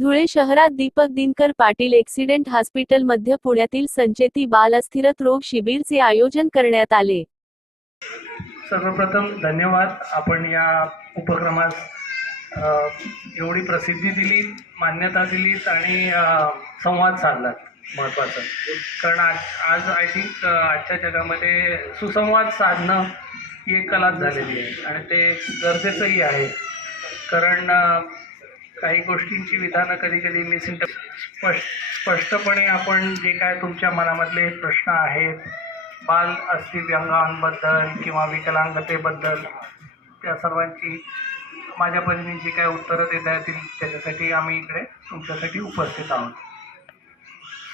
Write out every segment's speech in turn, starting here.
धुळे शहरात दीपक दिनकर पाटील एक्सिडेंट हॉस्पिटलमध्ये पुण्यातील संचेती बाल अस्थिरत रोग शिबिरचे आयोजन करण्यात आले. सर्वप्रथम धन्यवाद. आपण या उपक्रमास एवढी प्रसिद्धी दिली मान्यता दिलीत आणि संवाद साधलात. महत्त्वाचा कारण आज आज आय थिंक आजच्या जगामध्ये सुसंवाद साधणं ही एक कलाच झालेली आहे. आणि ते गरजेचंही आहे. कारण काही गोष्टींची विधानं कधी कधी मिसइंटर स्पष्ट स्पष्टपणे आपण जे काय तुमच्या मनामधले प्रश्न आहेत बाल अस्थिव्यंगांबद्दल किंवा विकलांगतेबद्दल त्या सर्वांची माझ्या परीने जी काय उत्तरं देता येतील त्याच्यासाठी आम्ही इकडे तुमच्यासाठी उपस्थित आहोत.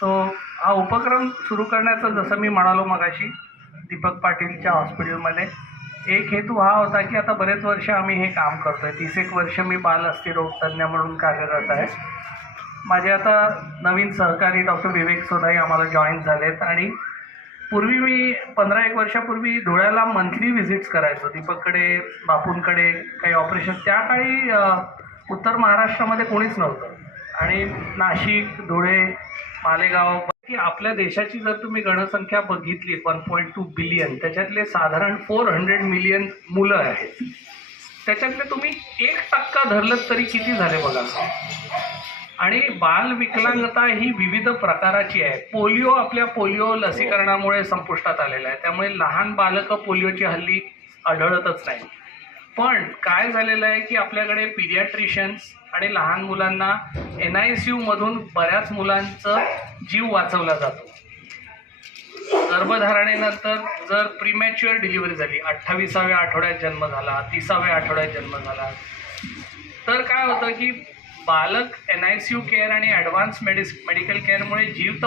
सो हा उपक्रम सुरू करण्याचं जसं मी म्हणालो मगाशी दीपक पाटीलच्या हॉस्पिटलमध्ये एक हेतू हा होता की आता बरेच वर्ष आम्ही हे काम करतोय. तीस एक वर्ष मी बाल अस्थिरोग तज्ज्ञ म्हणून कार्यरत आहे. माझे आता नवीन सहकारी डॉक्टर विवेक सोदाई आम्हाला जॉईन झालेत आणि पूर्वी मी पंधरा एक वर्षापूर्वी धुळ्याला मंथली व्हिजिट्स करायचो. दीपककडे बापूंकडे काही ऑपरेशन त्या काळी उत्तर महाराष्ट्रामध्ये कोणीच नव्हतं. आणि नाशिक धुळे मालेगाव की आपल्या देशाची जर तुम्ही गणसंख्या बघितली वन पॉईंट टू बिलियन त्याच्यातले साधारण फोर हंड्रेड मिलियन मुलं आहेत. त्याच्यातले तुम्ही एक टक्का धरलं तरी किती झाले बघा? आणि बाल विकलांगता ही विविध प्रकाराची आहे. पोलिओ आपल्या पोलिओ लसीकरणामुळे संपुष्टात आलेला आहे. त्यामुळे लहान बालकं पोलिओची हल्ली आढळतच नाही. पण काय झालेलं आहे की आपल्याकडे पिडियाट्रिशियन्स आणि लहान मुलांना एन आय सी यूमधून बऱ्याच मुलांचं जीव वाचवला जातो. गर्भधारणेनंतर जर प्रीमॅच्युअर डिलिव्हरी झाली अठ्ठावीसाव्या आठवड्यात जन्म झाला तिसाव्या आठवड्यात जन्म झाला तर काय होतं की बालक N I C U care आणि ॲडव्हान्स मेडिस मेडिकल केअरमुळे जीव तर